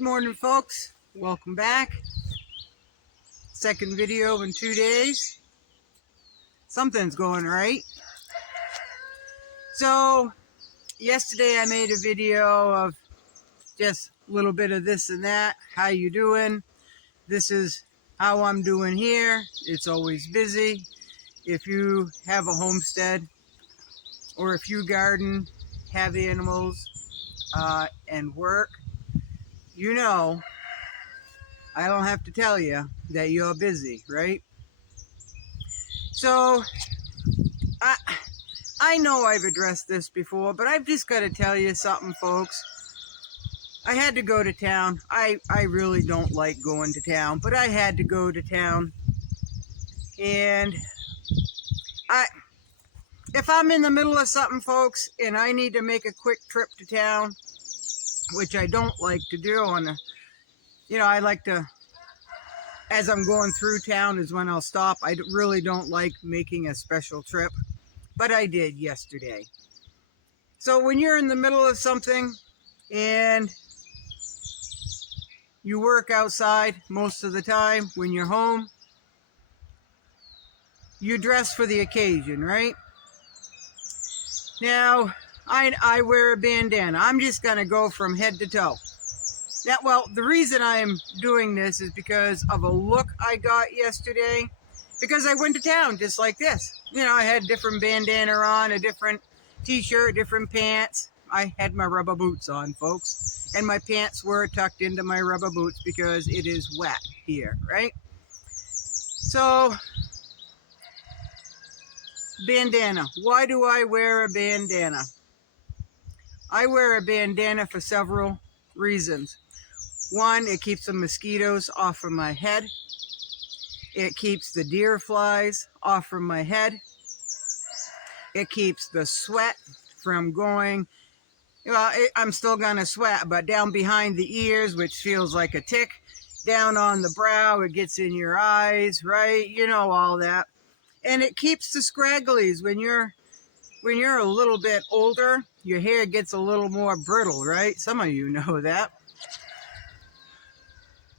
Good morning, folks. Welcome back. Second video in 2 days. Something's going right. So, yesterday I made a video of just a little bit of this and that. How you doing? This is how I'm doing here. It's always busy. If you have a homestead or if you garden, have animals, and work, you know, I don't have to tell you that you're busy, right? So, I know I've addressed this before, but I've just got to tell you something, folks. I had to go to town. I really don't like going to town, but I had to go to town. And if I'm in the middle of something, folks, and I need to make a quick trip to town, which I don't like to do I like to, as I'm going through town is when I'll stop. I really don't like making a special trip, but I did yesterday. So when you're in the middle of something and you work outside most of the time, when you're home, you dress for the occasion, right? Now, I wear a bandana. I'm just going to go from head to toe. Now, well, the reason I'm doing this is because of a look I got yesterday. Because I went to town just like this. You know, I had a different bandana on, a different t-shirt, different pants. I had my rubber boots on, folks. And my pants were tucked into my rubber boots because it is wet here, right? So, bandana. Why do I wear a bandana? I wear a bandana for several reasons. One, it keeps the mosquitoes off of my head. It keeps the deer flies off from my head. It keeps the sweat from going, well, I'm still gonna sweat, but down behind the ears, which feels like a tick, down on the brow, it gets in your eyes, right? You know all that. And it keeps the scragglies. When you're a little bit older, your hair gets a little more brittle, right? Some of you know that.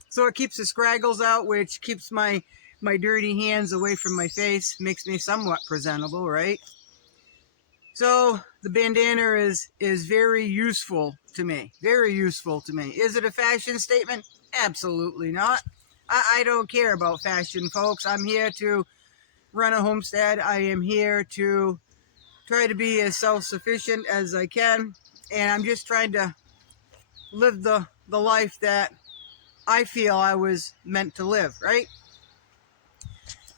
So it keeps the scraggles out, which keeps my dirty hands away from my face, makes me somewhat presentable, right? So the bandana is very useful to me, very useful to me. Is it a fashion statement? Absolutely not. I don't care about fashion, folks. I'm here to run a homestead. I am here to try to be as self-sufficient as I can, and I'm just trying to live the life that I feel I was meant to live, right?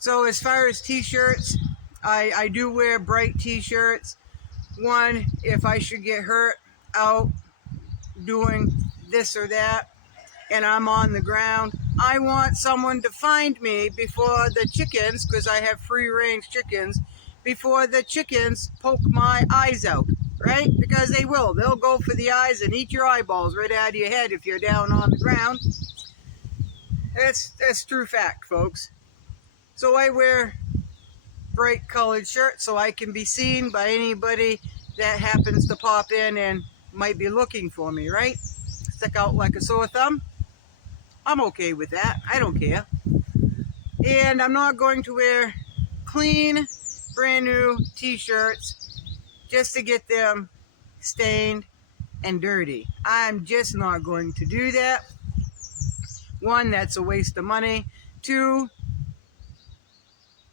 So as far as t-shirts, I do wear bright t-shirts. One, if I should get hurt out doing this or that and I'm on the ground, I want someone to find me before the chickens, because I have free-range chickens, before the chickens poke my eyes out, right? Because they will. They'll go for the eyes and eat your eyeballs right out of your head if you're down on the ground. That's true fact, folks. So I wear bright colored shirts so I can be seen by anybody that happens to pop in and might be looking for me, right? Stick out like a sore thumb. I'm okay with that. I don't care. And I'm not going to wear clean, brand new t-shirts just to get them stained and dirty. I'm just not going to do that. One, that's a waste of money. Two,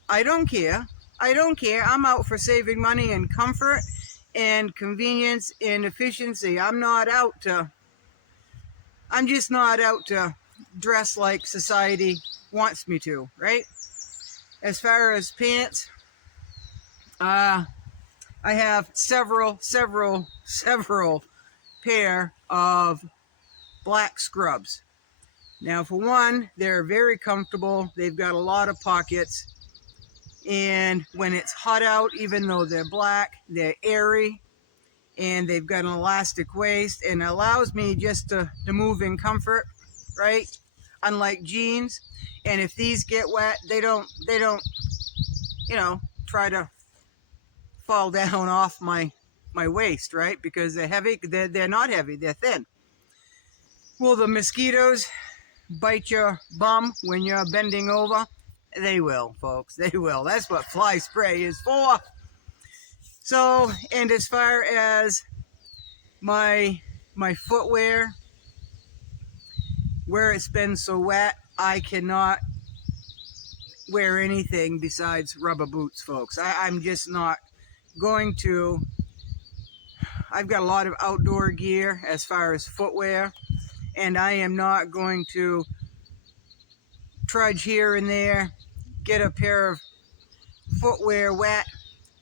I don't care. I don't care. I'm out for saving money and comfort and convenience and efficiency. I'm just not out to dress like society wants me to, right? As far as pants, I have several pair of black scrubs. Now, for one, they're very comfortable. They've got a lot of pockets. And when it's hot out, even though they're black, they're airy. And they've got an elastic waist. And it allows me just to move in comfort, right? Unlike jeans. And if these get wet, they don't, try to fall down off my waist, right? Because they're heavy. They're not heavy. They're thin. Will the mosquitoes bite your bum when you're bending over? They will, folks. They will. That's what fly spray is for. So, and as far as my footwear, where it's been so wet, I cannot wear anything besides rubber boots, folks. I'm just not going to. I've got a lot of outdoor gear as far as footwear, and I am not going to trudge here and there, get a pair of footwear wet,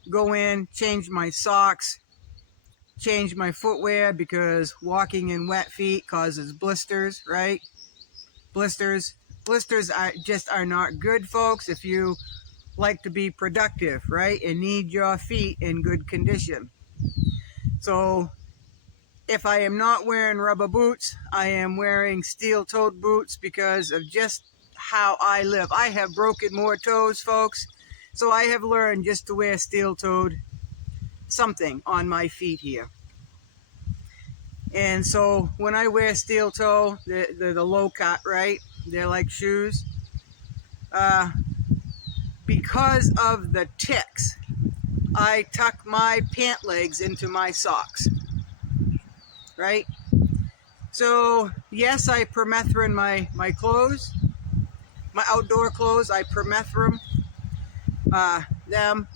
go in, change my socks, change my footwear, because walking in wet feet causes blisters, right? Blisters are not good, folks, if you like to be productive, right? And need your feet in good condition. So if I am not wearing rubber boots, I am wearing steel-toed boots because of just how I live. I have broken more toes, folks, so I have learned just to wear steel-toed something on my feet here. And so when I wear steel toe, they're the low cut, right? They're like shoes. Because of the ticks, I tuck my pant legs into my socks, right? So yes, I permethrin my clothes, my outdoor clothes. I permethrin them,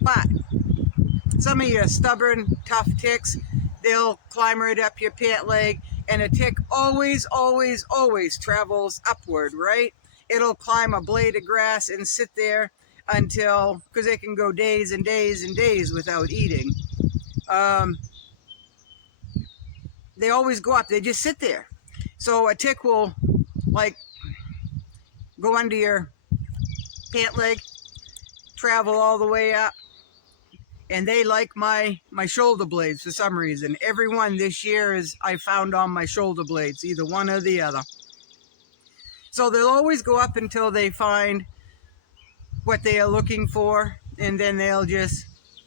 but some of you stubborn, tough ticks, they'll climb right up your pant leg, and a tick always travels upward, right? It'll climb a blade of grass and sit there until, because they can go days and days and days without eating. They always go up, they just sit there. So a tick will like go under your pant leg, travel all the way up, and they like my shoulder blades for some reason. Every one this year is I found on my shoulder blades, either one or the other. So they'll always go up until they find what they are looking for, and then they'll just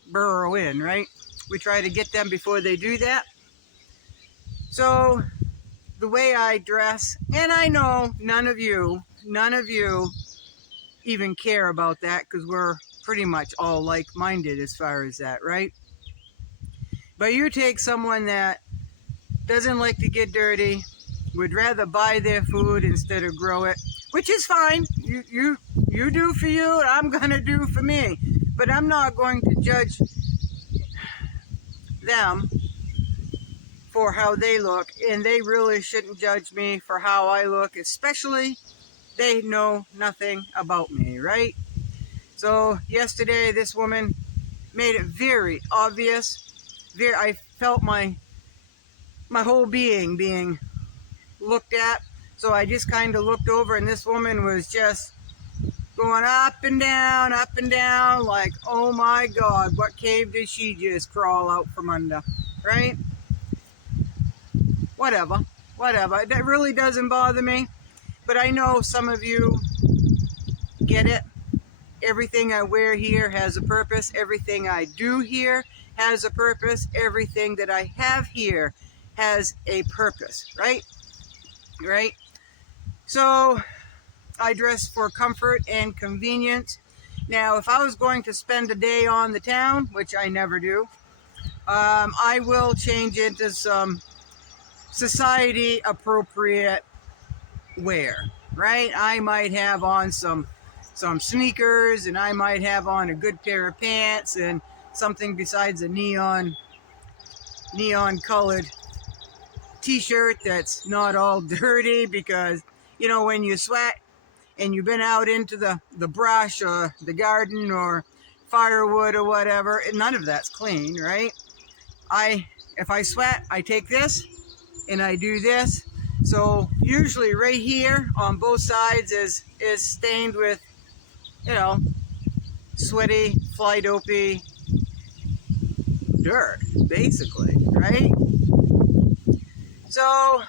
burrow in, right? We try to get them before they do that. So the way I dress, and I know none of you even care about that, because we're pretty much all like-minded as far as that, right? But you take someone that doesn't like to get dirty, would rather buy their food instead of grow it, which is fine. You do for you, and I'm gonna do for me. But I'm not going to judge them for how they look, and they really shouldn't judge me for how I look, especially they know nothing about me, right? So yesterday, this woman made it very obvious. I felt my whole being looked at. So I just kind of looked over, and this woman was just going up and down, like, oh my God, what cave did she just crawl out from under, right? Whatever. That really doesn't bother me. But I know some of you get it. Everything I wear here has a purpose. Everything I do here has a purpose. Everything that I have here has a purpose, right? Right? So I dress for comfort and convenience. Now, if I was going to spend a day on the town, which I never do, I will change into some society appropriate wear, right? I might have on some sneakers, and I might have on a good pair of pants and something besides a neon colored t-shirt that's not all dirty, because you know, when you sweat and you've been out into the brush or the garden or firewood or whatever, none of that's clean, right? If I sweat, I take this and I do this. So usually right here on both sides is stained with, you know, sweaty, fly dopey dirt, basically, right? So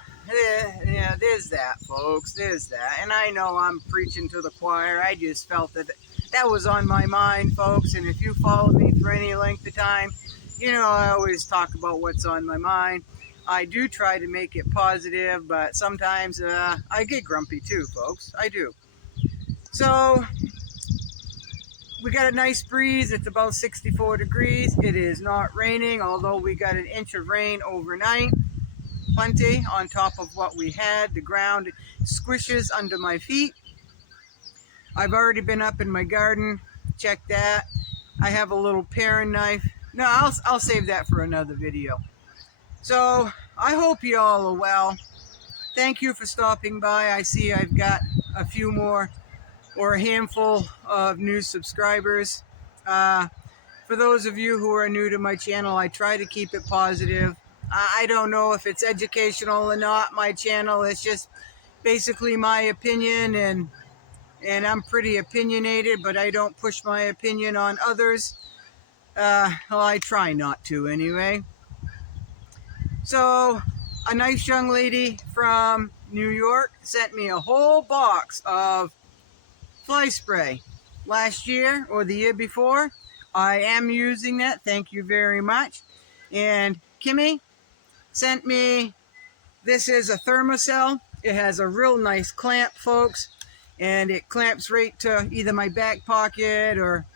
yeah, there's that, folks. There's that. And I know I'm preaching to the choir. I just felt that was on my mind, folks. And if you followed me for any length of time, you know I always talk about what's on my mind. I do try to make it positive, but sometimes I get grumpy too, folks. I do. So we got a nice breeze. It's about 64 degrees. It is not raining, although we got an inch of rain overnight. Plenty on top of what we had. The ground squishes under my feet. I've already been up in my garden. Check that. I have a little paring knife. No, I'll save that for another video. So I hope you all are well. Thank you for stopping by. I see I've got a few more, or a handful of new subscribers. For those of you who are new to my channel, I try to keep it positive. I don't know if it's educational or not, my channel. It's just basically my opinion, and I'm pretty opinionated, but I don't push my opinion on others. Well, I try not to anyway. So, a nice young lady from New York sent me a whole box of fly spray last year or the year before. I am using that. Thank you very much. And Kimmy sent me, this is a thermocell. It has a real nice clamp, folks, and it clamps right to either my back pocket or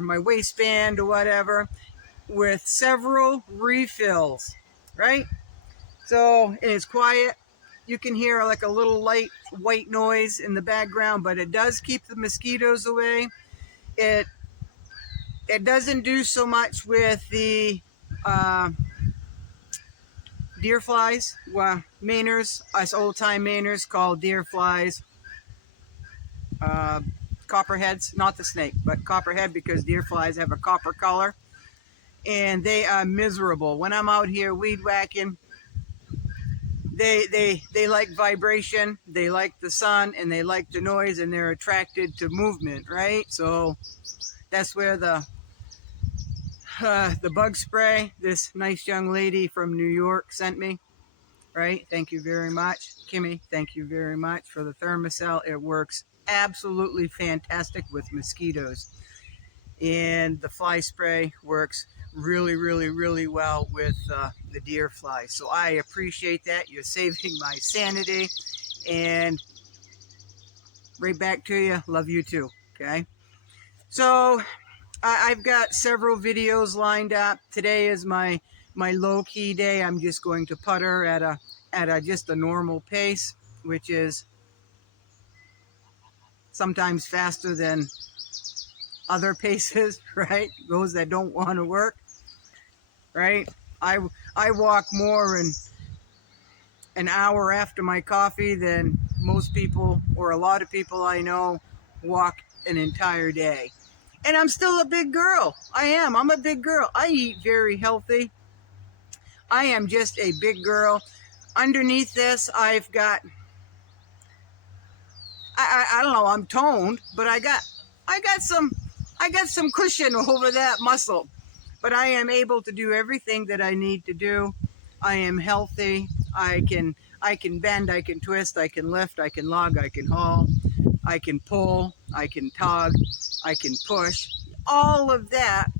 my waistband or whatever, with several refills, right? So it's quiet. You can hear like a little light white noise in the background, but it does keep the mosquitoes away. It doesn't do so much with the deer flies. Well, Mainers, us old-time Mainers call deer flies copperheads, not the snake, but copperhead, because deer flies have a copper color, and they are miserable. When I'm out here weed whacking, they like vibration, they like the sun, and they like the noise, and they're attracted to movement, right? So that's where the bug spray this nice young lady from New York sent me, right? Thank you very much. Kimmy, thank you very much for the thermocell. It works absolutely fantastic with mosquitoes. And the fly spray works really, really, really well with the deer fly. So I appreciate that. You're saving my sanity. And right back to you. Love you too. Okay. So I've got several videos lined up. Today is my low-key day. I'm just going to putter at just a normal pace, which is sometimes faster than other paces, right? Those that don't want to work, right? I walk more in an hour after my coffee than most people, or a lot of people I know, walk an entire day. And I'm still a big girl. I am. I'm a big girl. I eat very healthy. I am just a big girl. Underneath this, I've got, I don't know, I'm toned, but I got some cushion over that muscle. But I am able to do everything that I need to do. I am healthy. I can bend, I can twist, I can lift, I can lug, I can haul, I can pull, I can tug, I can push. All of that,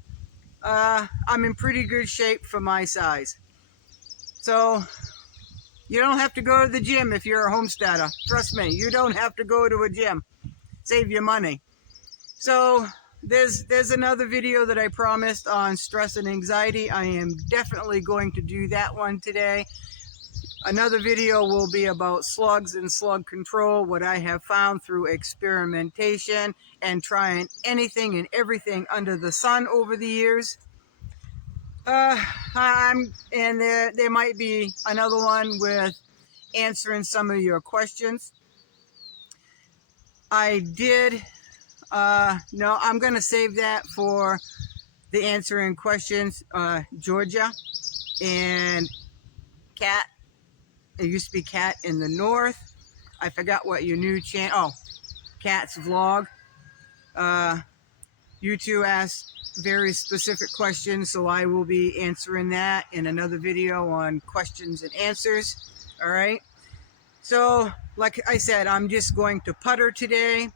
I'm in pretty good shape for my size. So you don't have to go to the gym if you're a homesteader. Trust me, you don't have to go to a gym. Save your money. So there's another video that I promised on stress and anxiety. I am definitely going to do that one today. Another video will be about slugs and slug control, what I have found through experimentation and trying anything and everything under the sun over the years. And there might be another one with answering some of your questions. I did, no, I'm going to save that for the answering questions. Georgia and Kat, it used to be Kat in the north. I forgot what your new channel, oh, Kat's vlog. You two asked very specific questions, so I will be answering that in another video on questions and answers. All right. So, like I said, I'm just going to putter today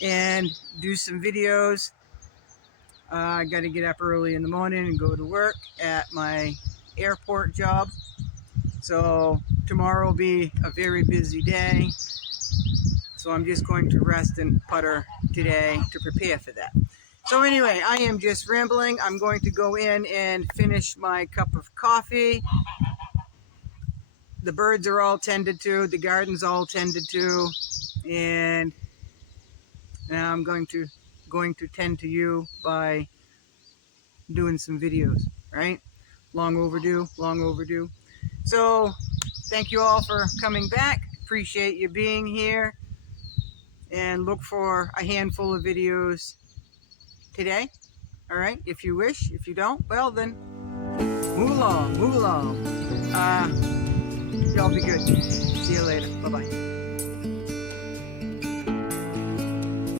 and do some videos. I got to get up early in the morning and go to work at my airport job. So tomorrow will be a very busy day. So I'm just going to rest and putter today to prepare for that. So anyway, I am just rambling. I'm going to go in and finish my cup of coffee. The birds are all tended to, the garden's all tended to, and now I'm going to tend to you by doing some videos, right? Long overdue, long overdue. So thank you all for coming back. Appreciate you being here, and look for a handful of videos today. All right, if you wish. If you don't, well then, move along, move along. Y'all be good. See you later. Bye-bye.